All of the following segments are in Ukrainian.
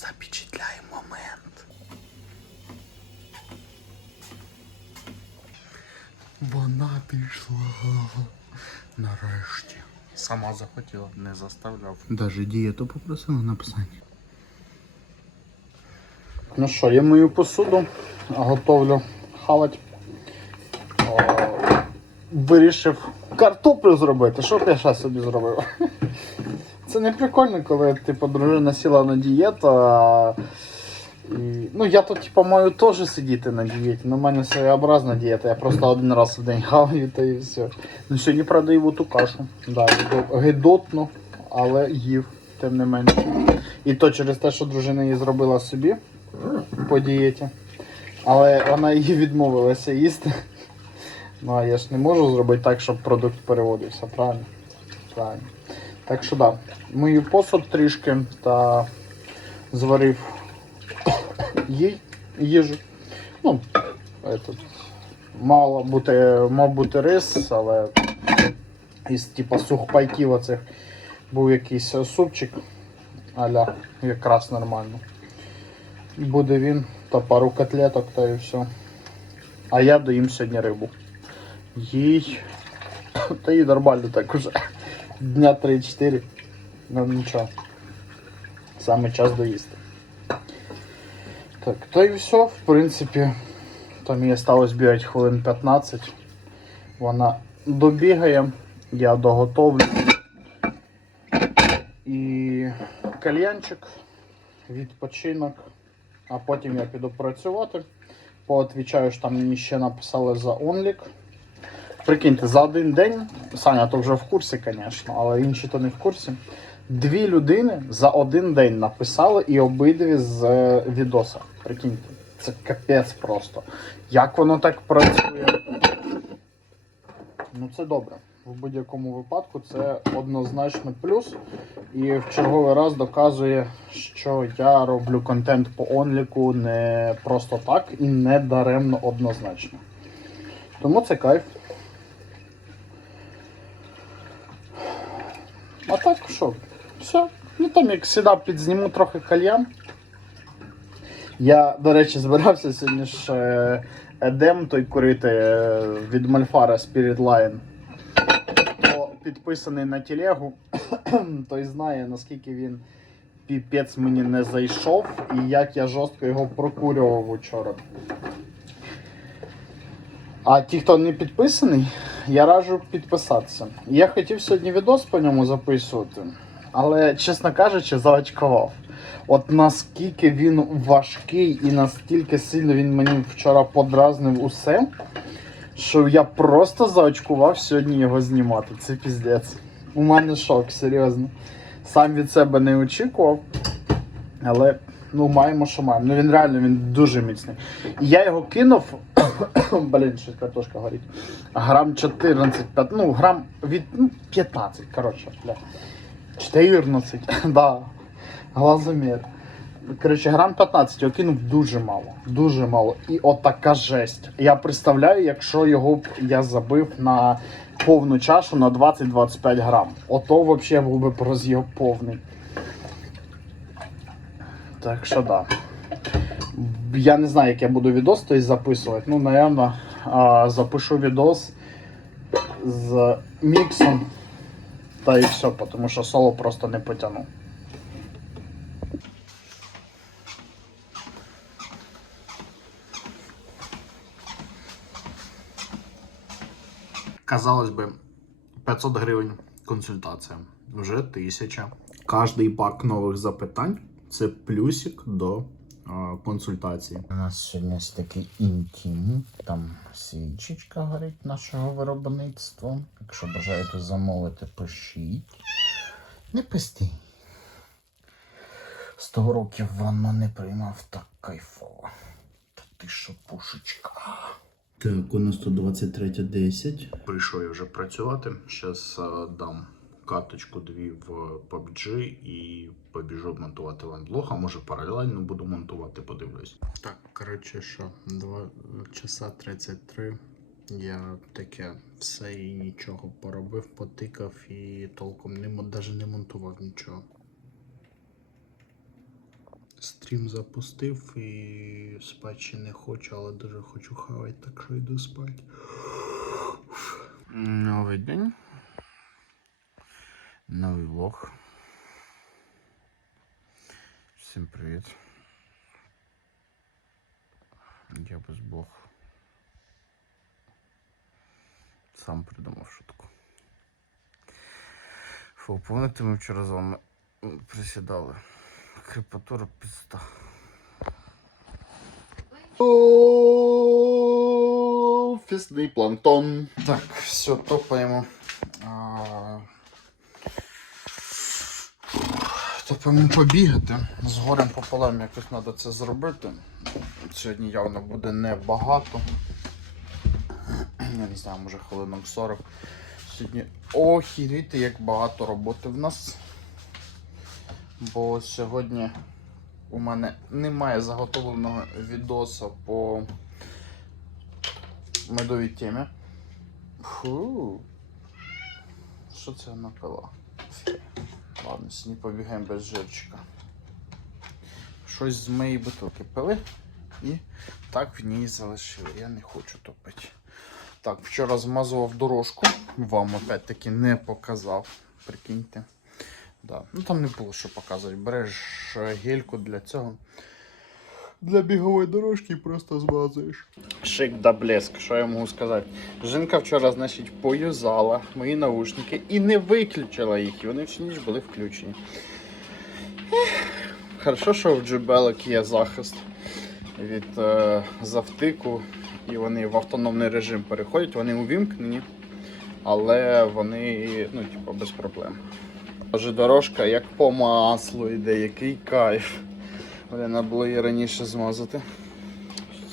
Запечатляємо момент. Вона пішла. Нарешті. Сама захотіла, не заставляв. Даже дієту попросила написати. Ну що, я мою посуду, готовлю хавать. О, Вирішив картоплю зробити. Що б я ще собі зробив? Це не прикольно, коли типу, дружина сіла на дієту. А... І... Ну, я тут, типу, маю теж сидіти на дієті. але в мене своєобразна дієта. Я просто один раз в день хаваю та і все. Ну, сьогодні, правда, їв ту кашу. Да, гидотно, але їв, тим не менше. І то через те, що дружина її зробила собі по дієті. Але вона її відмовилася їсти. Ну, а я ж не можу зробити так, щоб продукт переводився, правильно? Правильно. Так що да, мию посуд трішки та зварив їй їжу. Ну, этот, мало бути, мав бути рис, але із типа сухпайків оцих був якийсь супчик. Аля, якраз нормально. Буде він та пару котлеток та і все. А я доїм сьогодні рибу. Їй. Та їй нормально так уже. Дня 3-4. Ну нічого. Саме час доїсти. Так, то і все, в принципі. Там їй осталось бігати хвилин 15. Вона добігає, я доготовлю. І кальянчик, відпочинок. А потім я піду працювати. Поотвічаю, що там мені ще написали за онлік. Прикиньте, за один день, Саня то вже в курсі, звісно, але інші то не в курсі. Дві людини за один день написали і обидві з е, відоса. Прикиньте, це капець просто. Як воно так працює? Ну це добре. В будь-якому випадку це однозначно плюс. І в черговий раз доказує, що я роблю контент по онліку не просто так і не даремно однозначно. Тому це кайф. А так що? Все. Ну там як сюди підзніму трохи кальян. Я, до речі, збирався сьогодні ж е, едем той курити е, від Мальфара Spirit Line. Хто підписаний на телегу, той знає, наскільки він піпець мені не зайшов і як я жорстко його прокурював учора. А ті, хто не підписаний, я раджу підписатися. Я хотів сьогодні відос по ньому записувати, але, чесно кажучи, заочкував. От наскільки він важкий і настільки сильно він мені вчора подразнив усе, що я просто заочкував сьогодні його знімати. Це піздець. У мене шок, серйозно. Сам від себе не очікував, але ну маємо, що маємо. Ну він реально він дуже міцний. Я його кинув. Блін, щось картошка горить. Грам 14, 5, ну грам від ну, 15, коротше, бля. 14, да. Глазомір. Коротше, грам 15 його кинув дуже мало. Дуже мало. І отака жесть. Я представляю, якщо його б я забив на повну чашу на 20-25 грам. Ото взагалі був би роз'єб повний. Так що да. Я не знаю, як я буду відос той записувати. Ну, напевно, запишу відос з міксом. Та і все, тому що соло просто не потягну. Казалось би, 500 гривень консультація. Вже 1000. Кожний пак нових запитань це плюсик до консультації. У нас сьогодні ось такий інтим. Там свічечка горить нашого виробництва. Якщо бажаєте замовити, пишіть. Не пусти. Сто років ванну не приймав так кайфово. Та ти що, пушечка. Так, у нас тут 23.10. Прийшов я вже працювати. Зараз дам карточку дві в PUBG і побіжу монтувати лайнблог, а може паралельно буду монтувати, подивлюсь. Так, коротше, що, 2 часа 33. Я таке все і нічого поробив, потикав і толком не, даже не монтував нічого. Стрім запустив і спати ще не хочу, але дуже хочу хавати, так що йду спати. Новий день. Новий влог. Всім привіт. Я без Бог. Сам придумав шутку. Фу, пам'ятаєте, ми вчора з вами присідали. Крепатура пізда. Офісний планктон. Так, все, топаємо. Топаємо побігати. З горем пополам якось треба це зробити. Сьогодні явно буде небагато. Я не знаю, може хвилинок 40. Сьогодні охіріти, як багато роботи в нас. Бо сьогодні у мене немає заготовленого відоса по медовій темі. Фу. Що це напила? Ладно, сьогодні побігаємо без жирчика. Щось з моєї бутилки пили і так в ній залишили. Я не хочу топити. Так, вчора змазував дорожку, вам опять-таки не показав. Прикиньте. Да. Ну там не було що показувати. Береш гельку для цього. Для бігової дорожки просто змазуєш. Шик да блеск, що я можу сказати. Жінка вчора, значить, поюзала мої наушники і не виключила їх, і вони всю ніч були включені. Хорошо, що в джебелок є захист від е, завтику, і вони в автономний режим переходять, вони увімкнені, але вони ну, типу, без проблем. Каже, дорожка як по маслу йде, який кайф. Треба було її раніше змазати.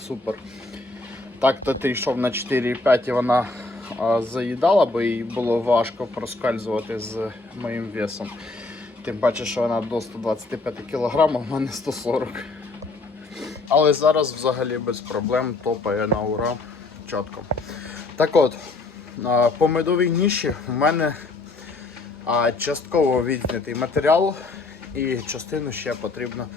Супер. Так то ти йшов на 4,5 і вона а, заїдала, бо їй було важко проскальзувати з моїм весом. Тим паче, що вона до 125 кг, а в мене 140 Але зараз взагалі без проблем топає на ура чітко. Так от, по медовій ніші в мене частково відзнятий матеріал, і частину ще потрібно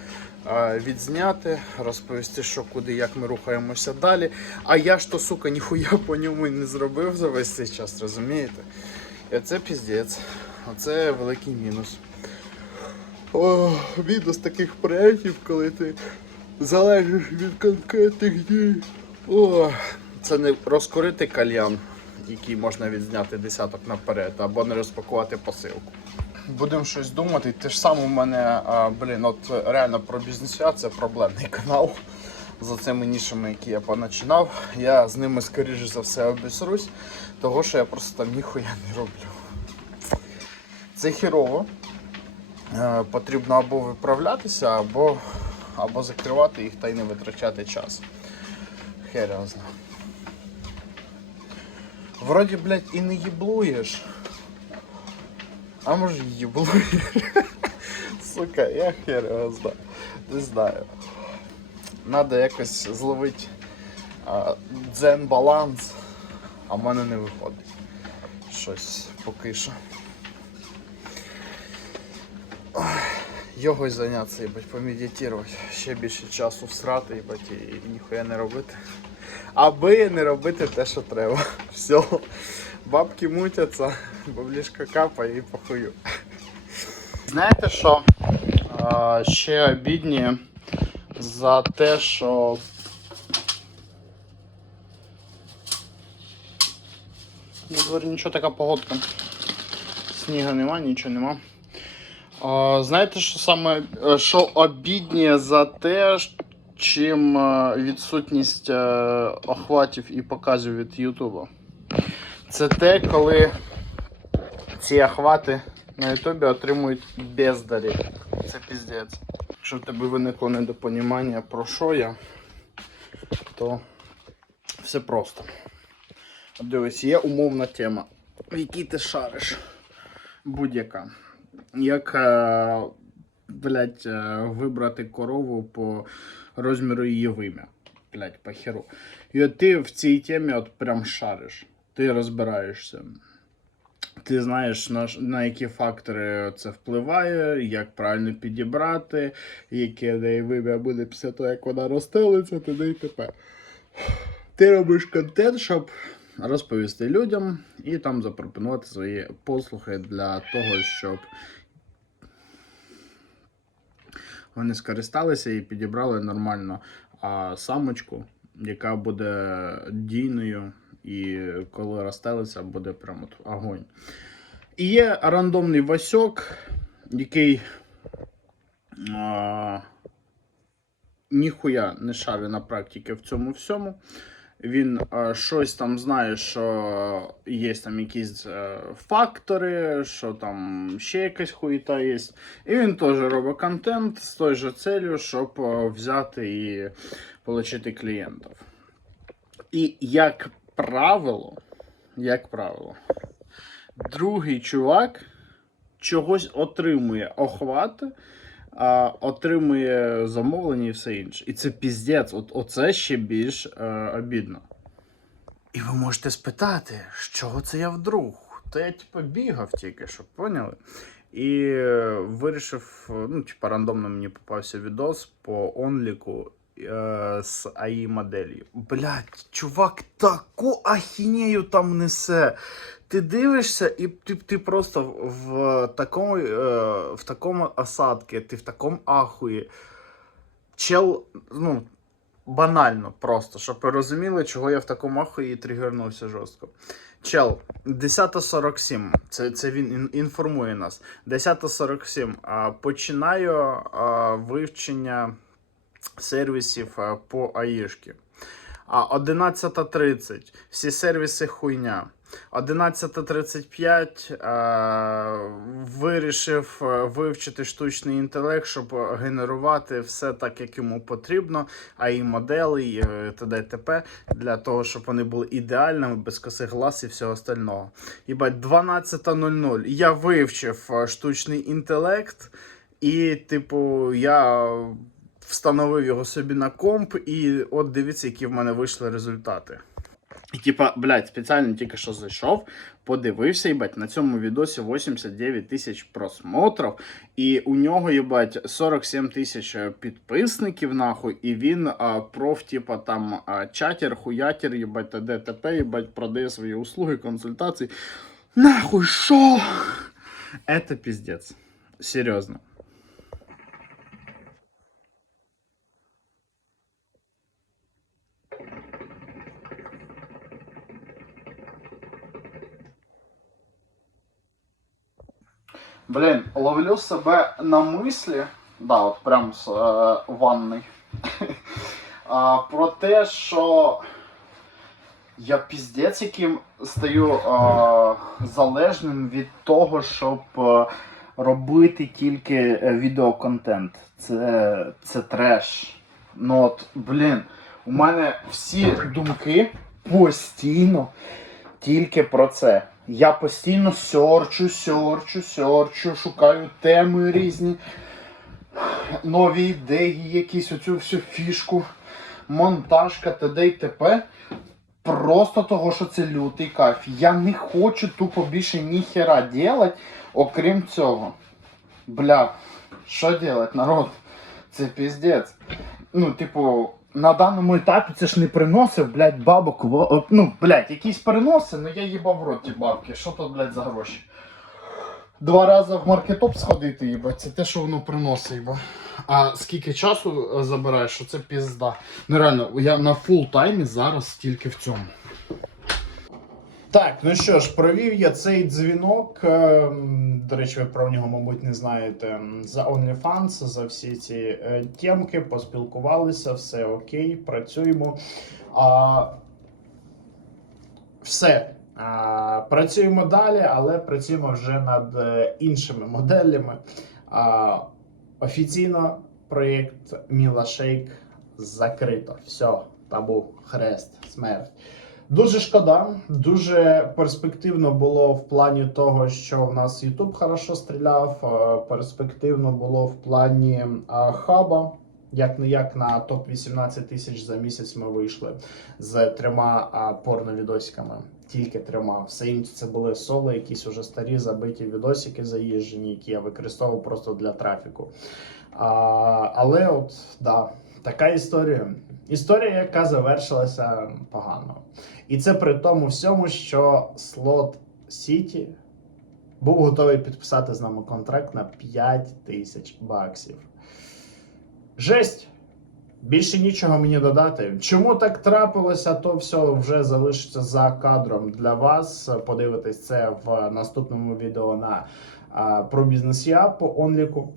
відзняти, розповісти, що куди, як ми рухаємося далі. А я ж то, сука, ніхуя по ньому не зробив за весь цей час, розумієте? І це піздець. Оце великий мінус. О, мінус таких проєктів, коли ти залежиш від конкретних дій. О, це не розкорити кальян, який можна відзняти десяток наперед, або не розпакувати посилку. Будемо щось думати. Те ж саме у мене, блін, от реально про бізнес це проблемний канал. За цими нішами, які я поначинав. Я з ними, скоріш за все, обісрусь, того що я просто там ніхуя не роблю. Це хірово. Е, потрібно або виправлятися, або, або закривати їх та й не витрачати час. Хер його зна. Вроді, блядь, і не їблуєш. А може їблуєш. Сука, я хер його знаю. Не знаю. Надо якось зловити дзен баланс, а в мене не виходить. Щось поки що. Йогою зайнятися, їбать, помедитувати. Ще більше часу всрати, їбать, і ніхуя не робити. Аби не робити те, що треба. Все. Бабки мутяться, баблішка капає і похую. Знаєте що? Ще обідні за те, що. На дворі нічого така погодка. Снігу нема, нічого нема. Знаєте, що саме е, що обідніє за те, чим е, відсутність е, охватів і показів від Ютуба? Це те, коли ці охвати на Ютубі отримують бездарі. Це піздець. Якщо в тебе виникло недопонімання про що я, то все просто. Дивись, є умовна тема, в якій ти шариш. Будь-яка. Як е, блядь, е, вибрати корову по розміру її вим'я. Блядь, по херу. І от ти в цій темі от прям шариш. Ти розбираєшся. Ти знаєш, на, на які фактори це впливає, як правильно підібрати, яке неї вим'я буде після того, як вона розстелиться, туди і тепер. Ти робиш контент, щоб розповісти людям і там запропонувати свої послуги для того, щоб вони скористалися і підібрали нормально а, самочку, яка буде дійною, і коли розстелиться, буде прямо огонь. І є рандомний Васьок, який а, ніхуя не шарить на практиці в цьому всьому. Він е, щось там знає, що є там якісь е, фактори, що там ще якась хуїта є. І він теж робить контент з тою же целью, щоб е, взяти і отримати клієнтів. І як правило, як правило, другий чувак чогось отримує охвати, а, отримує замовлення і все інше. І це піздець, от, оце ще більш е, обідно. І ви можете спитати, з чого це я вдруг? Та я типу бігав тільки, щоб поняли. І е, вирішив, е, ну, типа, рандомно мені попався відос по онліку е, з АІ моделі. Блять, чувак, таку ахінею там несе. Ти дивишся, і ти, ти просто в такому, е, в такому осадці, ти в такому ахуї. Чел, ну, банально просто, щоб ви розуміли, чого я в такому ахуї тригернувся жорстко. Чел, 10.47, це, це він інформує нас. 10.47. А, починаю вивчення сервісів по АІшки. А 11.30. Всі сервіси хуйня. 11.35 е, вирішив е, вивчити штучний інтелект, щоб генерувати все так, як йому потрібно, а і модели, і е, т.д. т.п. для того, щоб вони були ідеальними, без косих глаз і всього остального. Їбать, 12.00. Я вивчив е, штучний інтелект, і, типу, я встановив його собі на комп, і от дивіться, які в мене вийшли результати. І типа, блядь, спеціально тільки що зайшов, подивився, їбать, на цьому відосі 89 тисяч просмотрів, і у нього, їбать, 47 тисяч е, підписників, нахуй, і він а, проф, типа, там, а, чатер, хуятер, їбать, т.д. т.п., їбать, продає свої услуги, консультації. Нахуй, що? Это пиздец. Серйозно. Блін, ловлю себе на мислі, да, от прям з е, ванний. а, про те, що я піздець яким стаю е, залежним від того, щоб е, робити тільки е, відеоконтент. Це, це треш. Ну от, блін, у мене всі думки постійно тільки про це. Я постійно сьорчу, сьорчу, сьорчу, шукаю теми різні, нові ідеї, якісь оцю всю фішку, монтажка, т.д. і т.п. Просто того, що це лютий кайф. Я не хочу тупо більше ніхера делать, окрім цього. Бля, що делать, народ? Це піздець. Ну, типу, на даному етапі це ж не приносив, блядь, бабок. Ну, блядь, якісь переноси, ну я їбав в рот бабки. Що тут, блядь, за гроші? Два рази в маркетоп сходити, їба, це те, що воно приносить, їба. А скільки часу е, забирає, що це пізда. Ну реально, я на фул таймі зараз тільки в цьому. Так, ну що ж, провів я цей дзвінок. ем, До речі, ви про нього, мабуть, не знаєте. За OnlyFans, за всі ці е, темки, поспілкувалися, все окей, працюємо. А, все. А, працюємо далі, але працюємо вже над е, іншими моделями. А, офіційно проєкт Міла Шейк закрито. Все, табу, хрест, смерть. Дуже шкода, дуже перспективно було в плані того, що в нас YouTube хорошо стріляв. е, Перспективно було в плані е, хаба. Як не як на топ 18 тисяч за місяць ми вийшли з трьома а, порновідосиками. тільки трьома. Все інше це були соло, якісь уже старі забиті відосики заїжджені, які я використовував просто для трафіку. А, але от да, така історія. Історія, яка завершилася погано. І це при тому всьому, що слот Сіті був готовий підписати з нами контракт на 5 тисяч баксів. Жесть! Більше нічого мені додати. Чому так трапилося, то все вже залишиться за кадром для вас. Подивитись це в наступному відео на про бізнес я по онліку.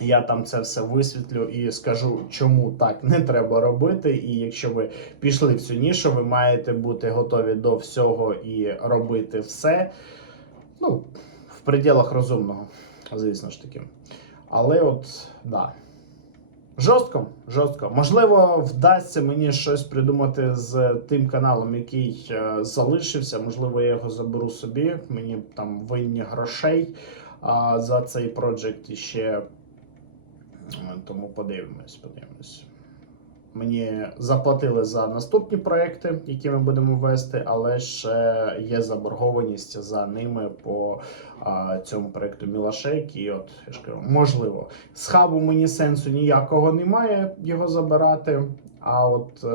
Я там це все висвітлю і скажу, чому так не треба робити. І якщо ви пішли в цю нішу, ви маєте бути готові до всього і робити все. Ну, в пределах розумного, звісно ж таки. Але от, да. Жорстко, жорстко. Можливо, вдасться мені щось придумати з тим каналом, який е, залишився. Можливо, я його заберу собі. Мені там винні грошей а, за цей проджект ще. Е, Тому подивимось, подивимось. Мені заплатили за наступні проекти, які ми будемо вести, але ще є заборгованість за ними по а, цьому проекту Мілашейк. І от я ж кажу, можливо, з хабу мені сенсу ніякого немає його забирати. А от е,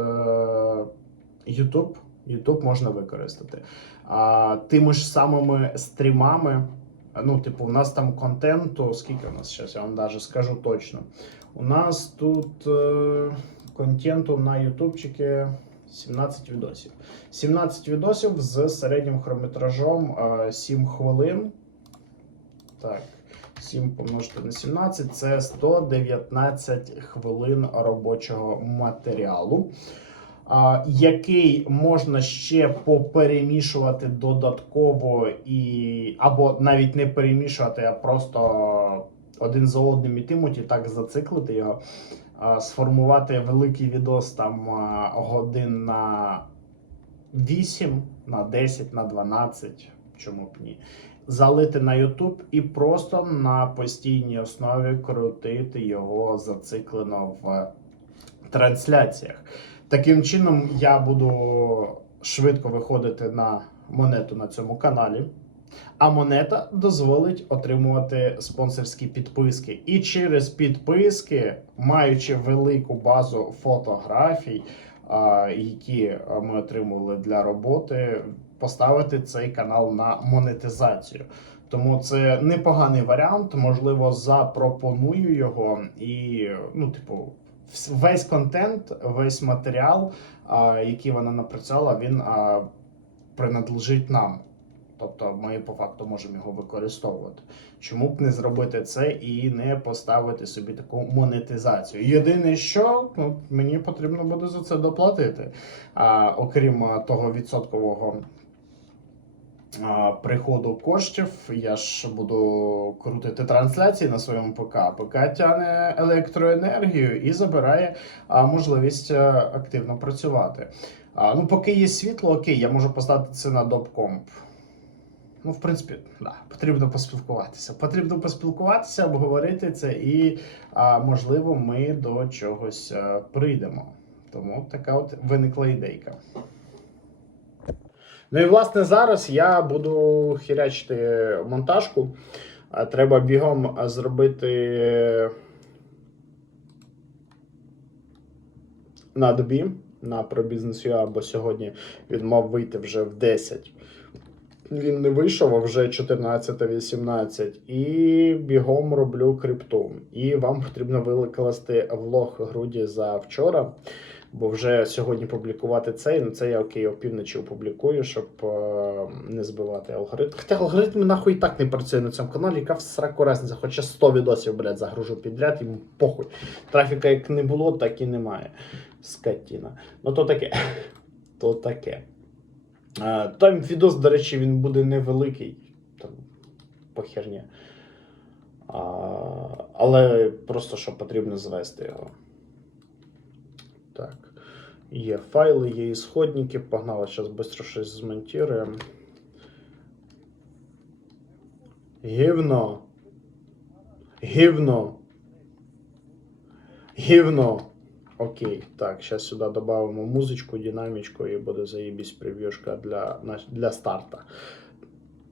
YouTube, YouTube можна використати. А, тими ж самими стрімами. Ну, типу, у нас там контенту, скільки у нас зараз, я вам навіть скажу точно. У нас тут е, контенту на ютубчики 17 відосів. 17 відосів з середнім хронометражом е, 7 хвилин. Так, 7 помножити на 17 це 119 хвилин робочого матеріалу. Який можна ще поперемішувати додатково і або навіть не перемішувати, а просто один за одним ітимуть і так зациклити його, сформувати великий відос там годин на 8, на 10, на 12, чому б ні. Залити на YouTube і просто на постійній основі крутити його зациклено в трансляціях. Таким чином, я буду швидко виходити на монету на цьому каналі. А монета дозволить отримувати спонсорські підписки. І через підписки, маючи велику базу фотографій, які ми отримували для роботи, поставити цей канал на монетизацію. Тому це непоганий варіант. Можливо, запропоную його і, ну, типу, весь контент, весь матеріал, який вона напрацювала, він принадлежить нам. Тобто ми по факту можемо його використовувати. Чому б не зробити це і не поставити собі таку монетизацію? Єдине, що ну, мені потрібно буде за це доплатити. А, окрім того відсоткового приходу коштів, я ж буду крутити трансляції на своєму ПК. ПК тягне електроенергію і забирає можливість а, активно працювати. Ну, поки є світло, окей, я можу поставити це на допкомп. Ну, в принципі, да, потрібно поспілкуватися. Потрібно поспілкуватися, обговорити це, і а, можливо, ми до чогось а, прийдемо. Тому така от виникла ідейка. Ну і власне зараз я буду хірячити монтажку. Треба бігом зробити на добі на ProBusiness.ua, бо сьогодні він мав вийти вже в 10. Він не вийшов, а вже 14-18. І бігом роблю крипту. І вам потрібно викласти влог груді за вчора. Бо вже сьогодні публікувати цей, ну це я окей, опівночі опублікую, щоб е, не збивати алгоритм. Хоча алгоритм нахуй і так не працює на цьому каналі, яка в сраку разниця, хоча 100 відосів, блядь, загружу підряд, йому похуй. Трафіка як не було, так і немає. Скотіна. Ну то таке. То таке. Е, Там відос, до речі, він буде невеликий. Там, по херні. А, але просто що потрібно звести його. Так. Є файли, є ісходники. Погнали, зараз швидко щось змонтуємо. Гівно. Гівно. Гівно. Окей, так, зараз сюди додамо музичку, динамічку і буде заїбісь прев'юшка для, для старта.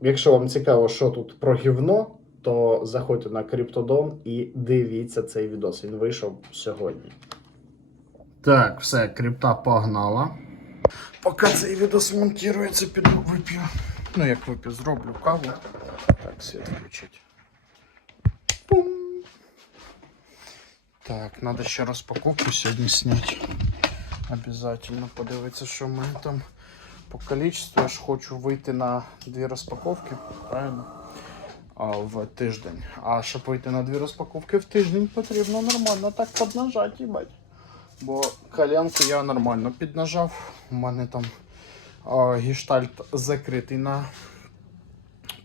Якщо вам цікаво, що тут про гівно, то заходьте на Криптодон і дивіться цей відос. Він вийшов сьогодні. Так, все, крипта погнала. Поки цей відос монтується, піду вип'ю. Ну, як вип'ю, зроблю каву. Так, світ включить. Пум. Так, треба ще розпаковку сьогодні зняти. Обязательно подивитися, що в мене там по количеству. Я ж хочу вийти на дві розпаковки, правильно? А, в тиждень. А щоб вийти на дві розпаковки в тиждень, потрібно нормально так поднажати, їбать. Бо коленку я нормально піднажав. У мене там а, гештальт закритий на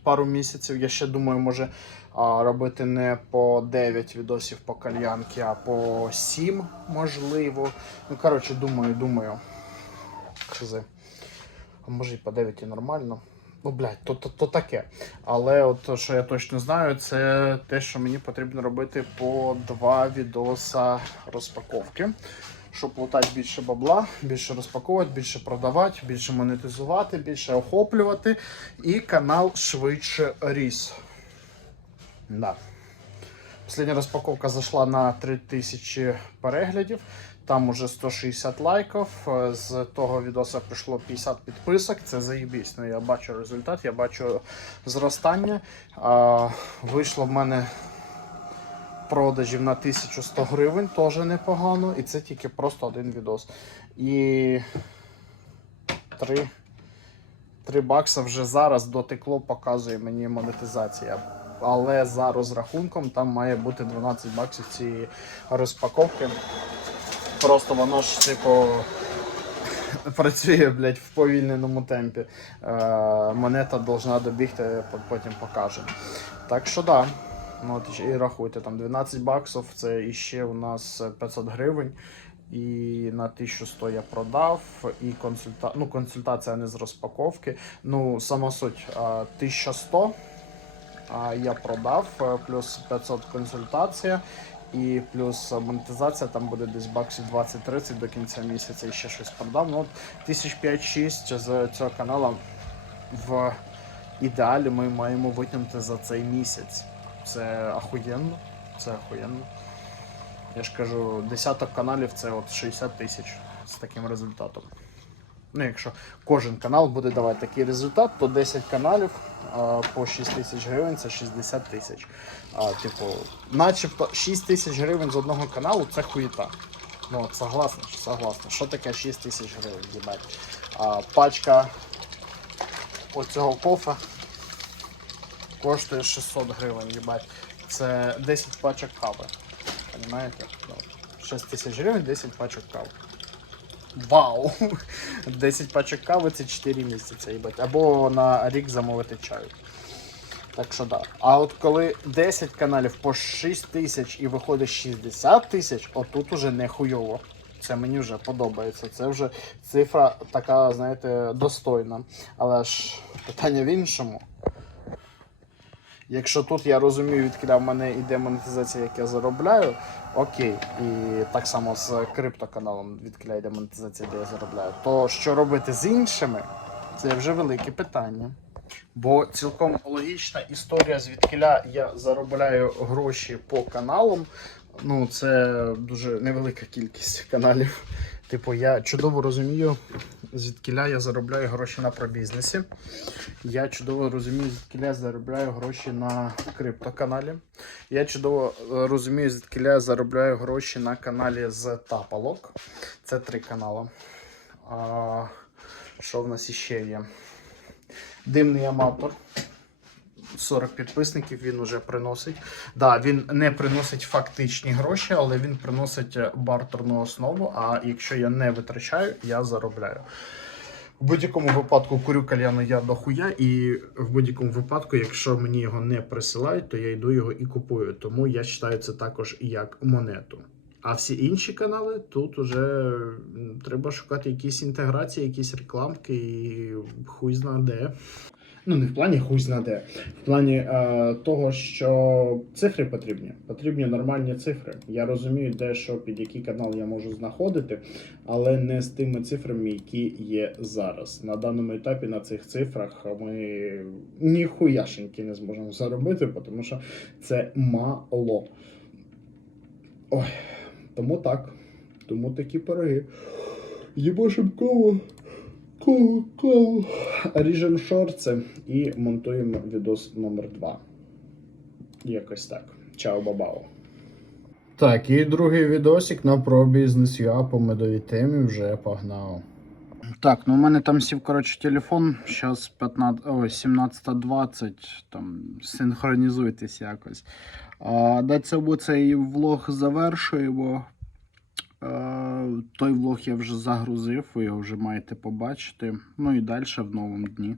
пару місяців. Я ще думаю, може а, робити не по 9 відосів по кальянки, а по 7, можливо. Ну, коротше, думаю, думаю. Хз. А може і по 9 і нормально. Ну, блядь, то, то, то таке. Але от що я точно знаю, це те, що мені потрібно робити по два відоса розпаковки. Щоб лутати більше бабла, більше розпаковувати, більше продавати, більше монетизувати, більше охоплювати. І канал швидше ріс. Да. Последня розпаковка зайшла на 3000 переглядів. Там уже 160 лайків. Е, З того відоса прийшло 50 підписок. Це заєбісь. Ну, я бачу результат, я бачу зростання. А, вийшло в мене продажів на 1100 гривень, теж непогано. І це тільки просто один відос. І 3, 3 бакса вже зараз дотекло, показує мені монетизація. Але за розрахунком там має бути 12 баксів цієї розпаковки. Просто воно ж типу працює, блядь, в повільненому темпі. Е, монета должна добігти, потім покаже. Так що да. Ну, от і рахуйте, там 12 баксів, це іще у нас 500 гривень. І на 1100 я продав, і консульта... ну, консультація не з розпаковки. Ну, сама суть, 1100 я продав, е, плюс 500 консультація, і плюс монетизація там буде десь баксів 20-30 до кінця місяця і ще щось продав. Ну, от 1005-6 з цього каналу в ідеалі ми маємо витягнути за цей місяць. Це ахуєнно. Це ахуєнно. Я ж кажу, десяток каналів це от 60 тисяч з таким результатом. Ну, якщо кожен канал буде давати такий результат, то 10 каналів а, по 6 тисяч гривень це 60 тисяч. Типу, начебто 6 тисяч гривень з одного каналу це хуєта. Ну, от согласна, согласна. Що таке 6 тисяч гривень, їбать? А, пачка оцього кофе коштує 600 гривень, їбать. Це 10 пачок кави. Понимаєте? Ну, 6 тисяч гривень, 10 пачок кави. Вау! 10 пачок кави це 4 місяці, їбать. Або на рік замовити чаю. Так що да. А от коли 10 каналів по 6 тисяч і виходить 60 тисяч, отут уже не хуйово. Це мені вже подобається. Це вже цифра така, знаєте, достойна. Але ж питання в іншому. Якщо тут я розумію, відкіля в мене йде монетизація, як я заробляю, окей. І так само з криптоканалом, відкіля йде монетизація, де я заробляю, то що робити з іншими, це вже велике питання. Бо цілком логічна історія, звідкиля я заробляю гроші по каналам. Ну, це дуже невелика кількість каналів. Типу, я чудово розумію, звідкиля я заробляю гроші на пробізнесі. Я чудово розумію, звідкиля я заробляю гроші на криптоканалі. Я чудово е, розумію, звідкиля я заробляю гроші на каналі з Тапалок. Це три канали. А, що в нас іще є? Димний аматор. 40 підписників він уже приносить. Да, він не приносить фактичні гроші, але він приносить е, бартерну основу. А якщо я не витрачаю, я заробляю. В будь-якому випадку курю кальяну я дохуя, і в будь-якому випадку, якщо мені його не присилають, то я йду його і купую. Тому я вважаю це також як монету. А всі інші канали тут уже треба шукати якісь інтеграції, якісь рекламки і хуй зна де. Ну, не в плані хуй знаде, в плані е, того, що цифри потрібні. Потрібні нормальні цифри. Я розумію, де що під який канал я можу знаходити, але не з тими цифрами, які є зараз. На даному етапі на цих цифрах ми ніхуяшеньки не зможемо заробити, тому що це мало. Ой, тому так. Тому такі пироги. Їбашим каву. Ріжемо шорти і монтуємо відос номер 2. Якось так. Чао, бабао. Так, і другий відосик на про бізнес юа по медовій темі вже погнав. Так, ну у мене там сів, коротше, телефон. Зараз 17.20, там синхронізуйтесь якось. А, де це буде цей влог завершуємо. Е, той влог я вже загрузив, ви його вже маєте побачити. Ну і далі в новому дні.